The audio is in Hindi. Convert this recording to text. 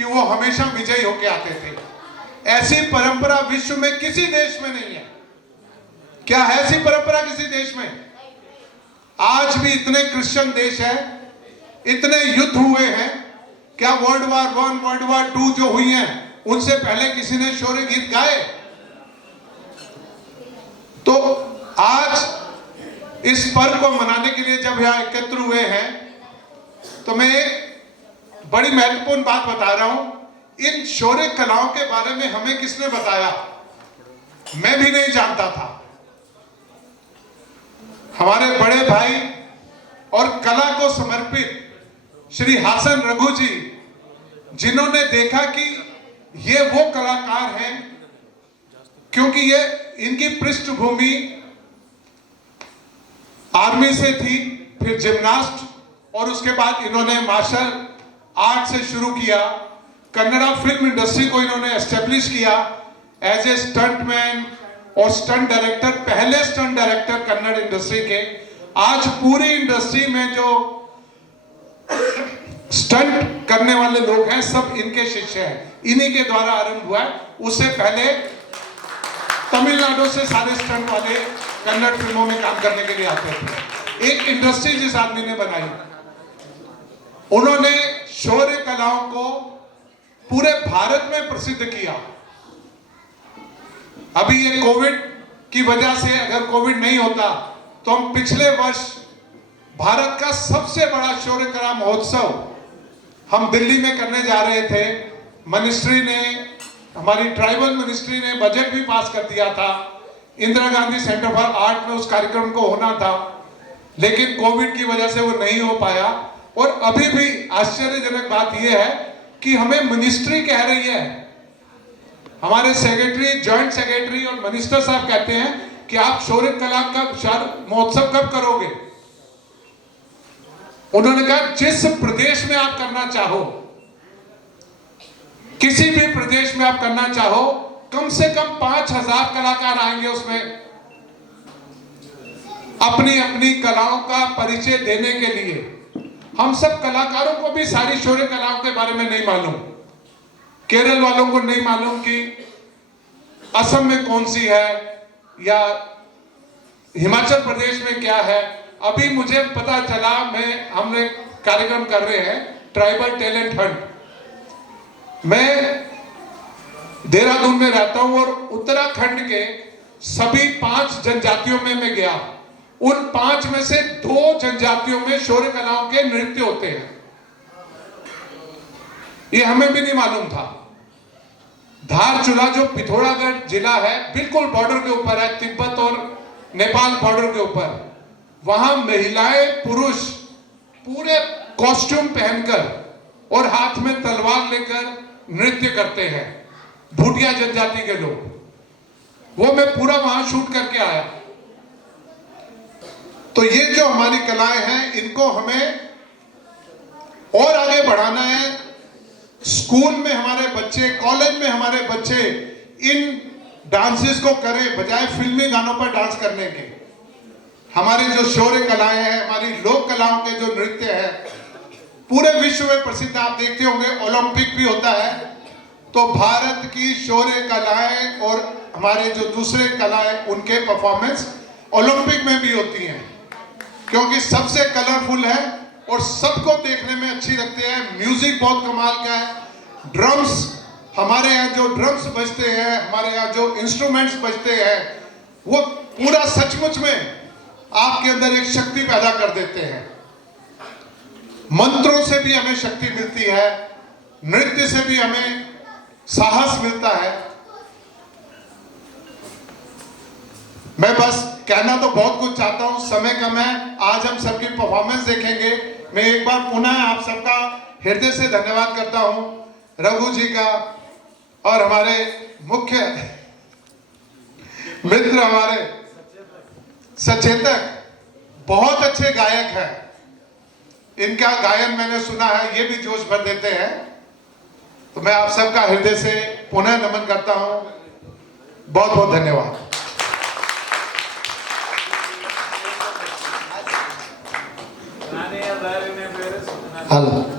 कि वो हमेशा विजयी होके आते थे। ऐसी परंपरा विश्व में किसी देश में नहीं है। क्या है ऐसी परंपरा किसी देश में? आज भी इतने क्रिश्चियन देश है, इतने युद्ध हुए हैं, क्या वर्ल्ड वार 1 वर्ल्ड वार 2 जो हुई हैं उनसे पहले किसी ने शौर्य गीत गाए? तो आज इस पर्व को मनाने के लिए जब यहां एकत्र हुए हैं तो मैं एक बड़ी महत्वपूर्ण बात बता रहा हूं। इन शौर्य कलाओं के बारे में हमें किसने बताया? मैं भी नहीं जानता था। हमारे बड़े भाई और कला को समर्पित श्री हासन रघु जी, जिन्होंने देखा कि ये वो कलाकार हैं, क्योंकि ये इनकी पृष्ठभूमि आर्मी से थी, फिर जिम्नास्ट, और उसके बाद इन्होंने मार्शल आर्ट से शुरू किया। कन्नड़ा फिल्म इंडस्ट्री को इन्होंने एस्टेब्लिश किया एज ए स्टंटमैन और स्टंट डायरेक्टर, पहले स्टंट डायरेक्टर कन्नड़ इंडस्ट्री के। आज पूरी इंडस्ट्री में जो स्टंट करने वाले लोग हैं सब इनके शिष्य हैं, इन्हीं के द्वारा आरंभ हुआ है। उससे पहले तमिलनाडु से सारे स्टंट वाले कन्नड़ फिल्मों में काम करने के लिए आते थे। एक इंडस्ट्री जिस आदमी ने बनाई, उन्होंने शौर्य कलाओं को पूरे भारत में प्रसिद्ध किया। अभी ये कोविड की वजह से, अगर कोविड नहीं होता तो हम पिछले वर्ष भारत का सबसे बड़ा शौर्य कला महोत्सव हम दिल्ली में करने जा रहे थे। मिनिस्ट्री ने, हमारी ट्राइबल मिनिस्ट्री ने बजट भी पास कर दिया था। Indira Gandhi centre for art में उस कार्यक्रम को होना था, लेकिन कोविड की वजह से वो नहीं हो पाया। और अभी भी आश्चर्यजनक बात यह है कि हमें मिनिस्ट्री कह रही है, हमारे सेक्रेटरी, जॉइंट सेक्रेटरी और मिनिस्टर साहब कहते हैं कि आप शौर्य कला का महोत्सव कब करोगे? उन्होंने कहा जिस प्रदेश में आप करना चाहो, किसी भी प्रदेश में आप करना चाहो, कम से कम 5000 कलाकार आएंगे उसमें, अपनी अपनी कलाओं का परिचय देने के लिए। हम सब कलाकारों को भी सारी शौर्य कलाओं के बारे में नहीं मालूम। केरल वालों को नहीं मालूम कि असम में कौन सी है या हिमाचल प्रदेश में क्या है। अभी मुझे पता चला, हमने कार्यक्रम कर रहे हैं ट्राइबल टैलेंट हंट। मैं देहरादून में रहता हूं और उत्तराखंड के सभी 5 जनजातियों में मैं गया। उन 5 में से 2 जनजातियों में शौर्य कलाओं के नृत्य होते हैं, ये हमें भी नहीं मालूम था। धारचूला जो पिथौरागढ़ जिला है, बिल्कुल बॉर्डर के ऊपर है, तिब्बत और नेपाल बॉर्डर के ऊपर, वहां महिलाएं पुरुष पूरे कॉस्ट्यूम पहनकर और हाथ में तलवार लेकर नृत्य करते हैं, भूटिया जनजाति के लोग। वो मैं पूरा वहां शूट करके आया। तो ये जो हमारी कलाएं हैं, इनको हमें और आगे बढ़ाना है। स्कूल में हमारे बच्चे, कॉलेज में हमारे बच्चे इन डांसेस को करें, बजाय फिल्मी गानों पर डांस करने के। हमारी जो शौर्य कलाएं हैं, हमारी लोक कलाओं के जो नृत्य है, पूरे विश्व में प्रसिद्ध। आप देखते होंगे ओलंपिक भी होता है, तो भारत की शौर्य कलाएं और हमारे जो दूसरे कलाएं, उनके परफॉर्मेंस ओलंपिक में भी होती हैं, क्योंकि सबसे कलरफुल है और सबको देखने में अच्छी लगती है। म्यूजिक बहुत कमाल का है। ड्रम्स, हमारे यहाँ जो ड्रम्स बजते हैं, हमारे यहाँ जो इंस्ट्रूमेंट्स बजते हैं, वो पूरा सचमुच में आपके अंदर एक शक्ति पैदा कर देते हैं। मंत्रों से भी हमें शक्ति मिलती है, नृत्य से भी हमें साहस मिलता है। मैं बस कहना तो बहुत कुछ चाहता हूं, समय कम है। आज हम सबकी परफॉर्मेंस देखेंगे। मैं एक बार पुनः आप सबका हृदय से धन्यवाद करता हूं, रघु जी का, और हमारे मुख्य मित्र हमारे सचेतक, बहुत अच्छे गायक हैं। इनका गायन मैंने सुना है, ये भी जोश भर देते हैं। तो मैं आप सबका हृदय से पुनः नमन करता हूं। बहुत बहुत धन्यवाद। हेलो।